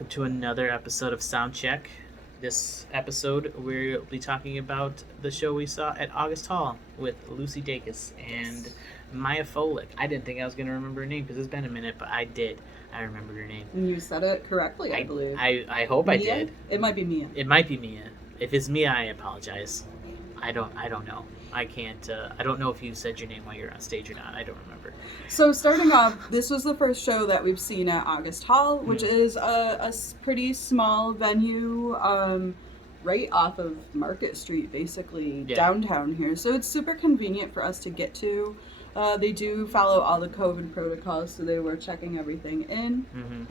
welcome to another episode of Soundcheck. This episode, we'll be talking about the show we saw at August Hall with Lucy Dacus and Miya Folick. I didn't think I was going to remember her name because it's been a minute, but I did. I remembered her name. And you said it correctly, I believe. I hope Mia? I did. It might be Mia. It might be Mia. If it's Mia, I apologize. I don't know. I can't. I don't know if you said your name while you're on stage or not. I don't remember. So starting off, this was the first show that we've seen at August Hall, which is a pretty small venue right off of Market Street, basically, downtown here. So it's super convenient for us to get to. They do follow all the COVID protocols, so they were checking everything in.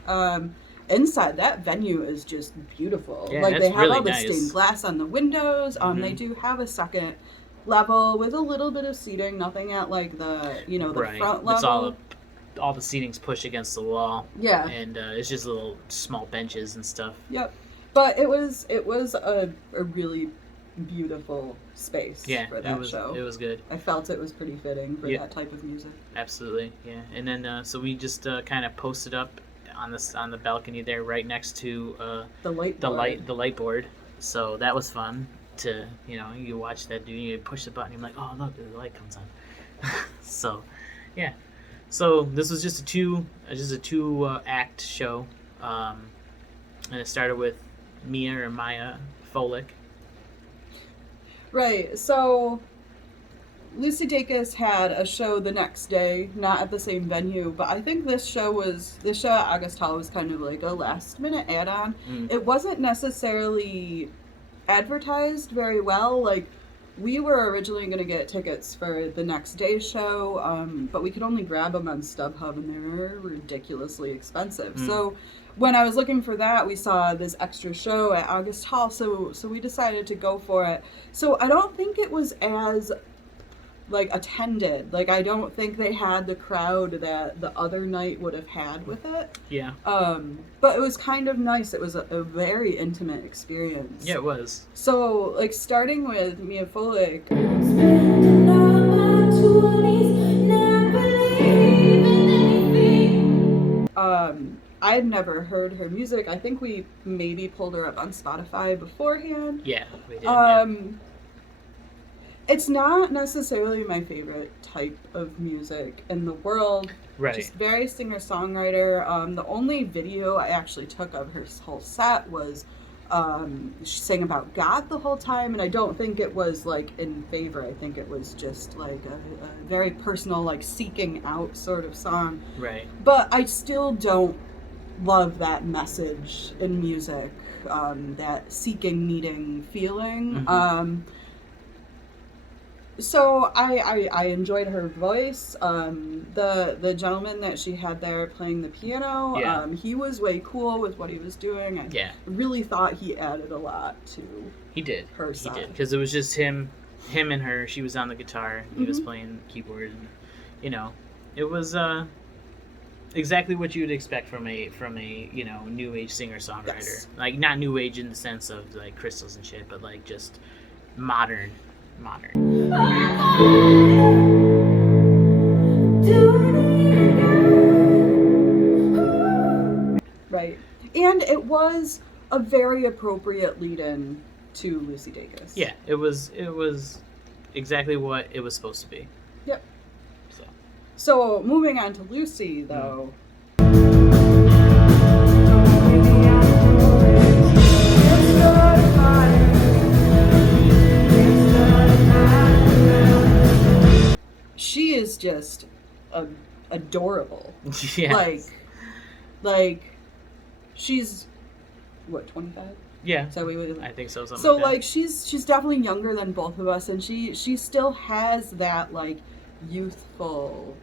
Mm-hmm. Inside, that venue is just beautiful. Yeah, like, they have really all the nice stained glass on the windows. Mm-hmm. They do have a second level with a little bit of seating, nothing at like the front level. It's all the seating's pushed against the wall. Yeah, and it's just little small benches and stuff. Yep, but it was a really beautiful space for that show. It was good. I felt it was pretty fitting for that type of music. Absolutely, yeah. And then so we just kind of posted up on the balcony there, right next to the light board. So that was fun. To you watch that dude, you push the button, you're like, oh look, the light comes on. So yeah, so this was just a two act show, and it started with Miya Folick. Right. So Lucy Dacus had a show the next day, not at the same venue, but I think this show at August Hall was kind of like a last minute add-on. It wasn't necessarily advertised very well. Like, we were originally going to get tickets for the next day's show, but we could only grab them on StubHub, and they were ridiculously expensive. So when I was looking for that, we saw this extra show at August Hall, so we decided to go for it. So I don't think it was as attended. Like, I don't think they had the crowd that the other night would have had with it. Yeah. But it was kind of nice. It was a very intimate experience. Yeah, it was. So, starting with Miya Folick. I had never heard her music. I think we maybe pulled her up on Spotify beforehand. Yeah, we did. It's not necessarily my favorite type of music in the world. Right. Just very singer-songwriter. The only video I actually took of her whole set was she sang about God the whole time, and I don't think it was in favor. I think it was just a very personal, seeking out sort of song. Right. But I still don't love that message in music, that seeking, needing feeling. Mm-hmm. So I enjoyed her voice. The gentleman that she had there playing the piano, he was way cool with what he was doing. I really thought he added a lot to her side. He did, because it was just him and her. She was on the guitar, he was playing keyboard, and it was exactly what you would expect from a new age singer-songwriter. Yes. Not new age in the sense of crystals and shit, but just modern. Right. And it was a very appropriate lead-in to Lucy Dacus. Yeah, it was exactly what it was supposed to be. Yep. So moving on to Lucy, though. She is just adorable. Yes. She's what, 25? Yeah. So I think so. So she's definitely younger than both of us, and she still has that youthful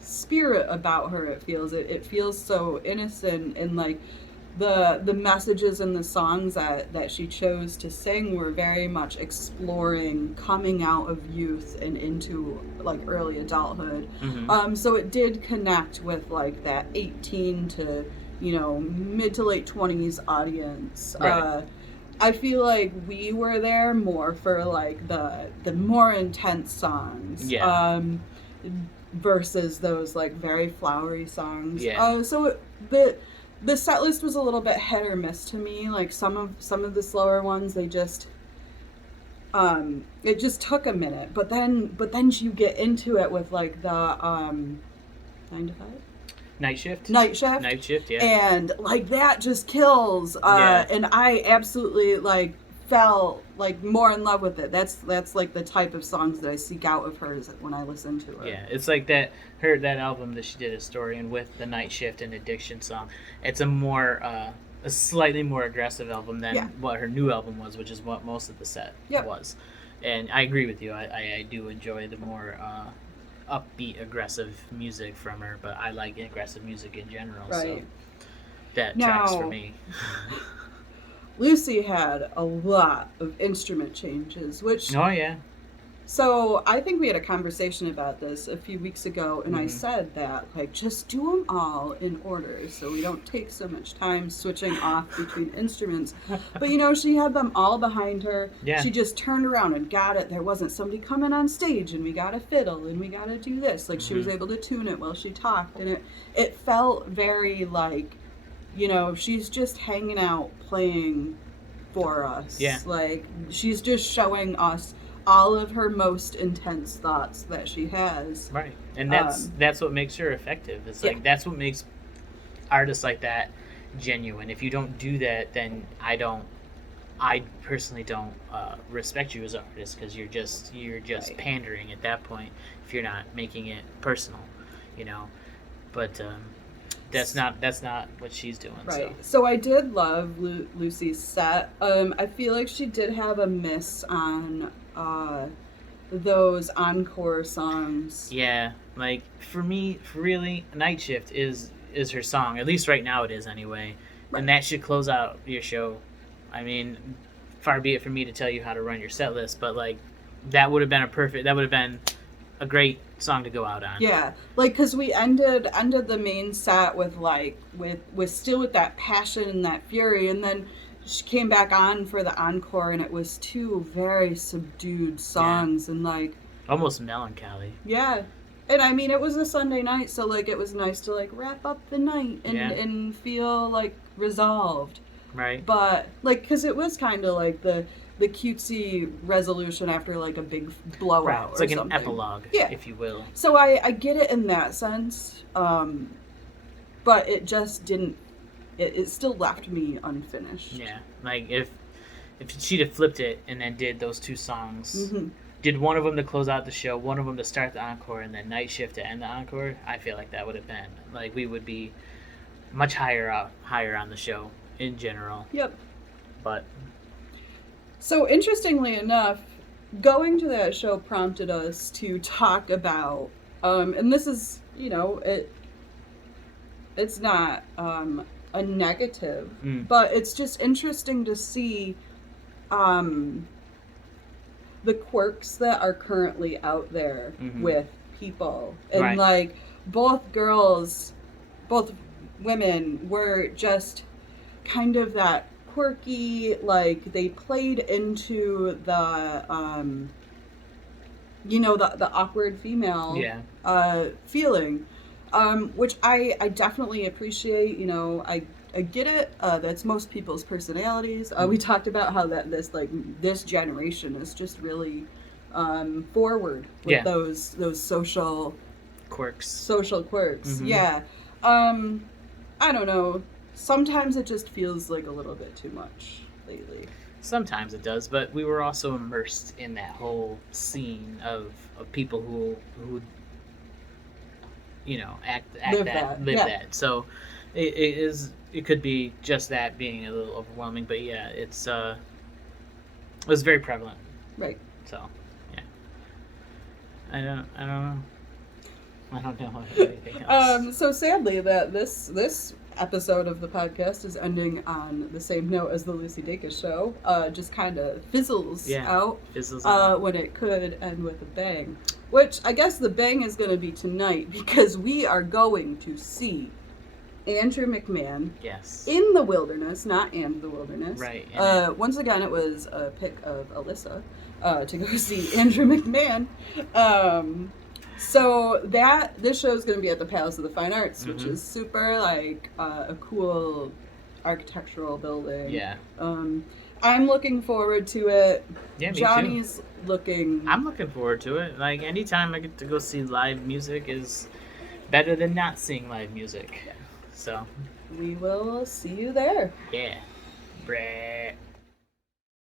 spirit about her. It feels so innocent, and the messages in the songs that she chose to sing were very much exploring coming out of youth and into early adulthood. Mm-hmm. So it did connect with that 18 to mid to late 20s audience. Right. I feel like we were there more for the more intense songs. Yeah. Versus those very flowery songs. Yeah. So the set list was a little bit hit or miss to me. Like some of the slower ones, they just it just took a minute. But then you get into it with like the 9 to 5 Night shift, yeah. And like that just kills. And I absolutely like fell like more in love with it. That's like the type of songs that I seek out of hers when I listen to her. Yeah, it's like that album that she did, Historian, with the Night Shift and Addiction song. It's a slightly more aggressive album than what her new album was, which is what most of the set was. And I agree with you. I do enjoy the more upbeat, aggressive music from her, but I like aggressive music in general, so that tracks for me. Lucy had a lot of instrument changes, which... Oh, yeah. So I think we had a conversation about this a few weeks ago, and I said that, like, just do them all in order so we don't take so much time switching off between instruments. But, you know, she had them all behind her. Yeah. She just turned around and got it. There wasn't somebody coming on stage, and we got a fiddle, and we got to do this. Like, she was able to tune it while she talked, and it felt very, like... You know, she's just hanging out playing for us. Yeah. Like, she's just showing us all of her most intense thoughts that she has. Right. And that's what makes her effective. It's like, that's what makes artists like that genuine. If you don't do that, then I personally don't respect you as an artist, because you're just pandering at that point if you're not making it personal, you know. But, that's not what she's doing. Right. So I did love Lucy's set. I feel like she did have a miss on those encore songs. Yeah. Like, for me, really, Night Shift is her song. At least right now it is anyway. Right. And that should close out your show. I mean, far be it for me to tell you how to run your set list, but like that would have been a great song to go out on. Yeah, like, because we ended the main set with still with that passion and that fury, and then she came back on for the encore, and it was two very subdued songs, and like almost melancholy. Yeah, and I mean, it was a Sunday night, so like it was nice to like wrap up the night and feel like resolved. Right. But like, because it was kind of like the cutesy resolution after like a big blowout. Right. It's like an epilogue, if you will. So I get it in that sense, but it just didn't. It still left me unfinished. Yeah, like if she'd have flipped it and then did those two songs, did one of them to close out the show, one of them to start the encore, and then Night Shift to end the encore, I feel like that would have been like we would be much higher on the show in general. Yep. But. So interestingly enough, going to that show prompted us to talk about, and this is, you know, it's not a negative, but it's just interesting to see the quirks that are currently out there with people. And like both women were just kind of that quirky, like they played into the the awkward female feeling, which I definitely appreciate. You know, I get it. That's most people's personalities. We talked about how this generation is just really forward with those social quirks. Yeah. I don't know. Sometimes it just feels like a little bit too much lately. Sometimes it does, but we were also immersed in that whole scene of people who you know, live that. So it could be just that being a little overwhelming, but yeah, it was very prevalent. Right. So, yeah. I don't know. I don't know anything else. So sadly that this episode of the podcast is ending on the same note as the Lucy Dacus show. Just kind of fizzles out when it could end with a bang. Which I guess the bang is going to be tonight, because we are going to see Andrew McMahon in the Wilderness, not And the Wilderness. Right. Once again, it was a pick of Alyssa to go see Andrew McMahon. So this show is going to be at the Palace of the Fine Arts, which is super like a cool architectural building. Yeah. I'm looking forward to it. Yeah, me Johnny's too. looking. I'm looking forward to it. Like anytime I get to go see live music is better than not seeing live music. So we will see you there. Yeah. Brett.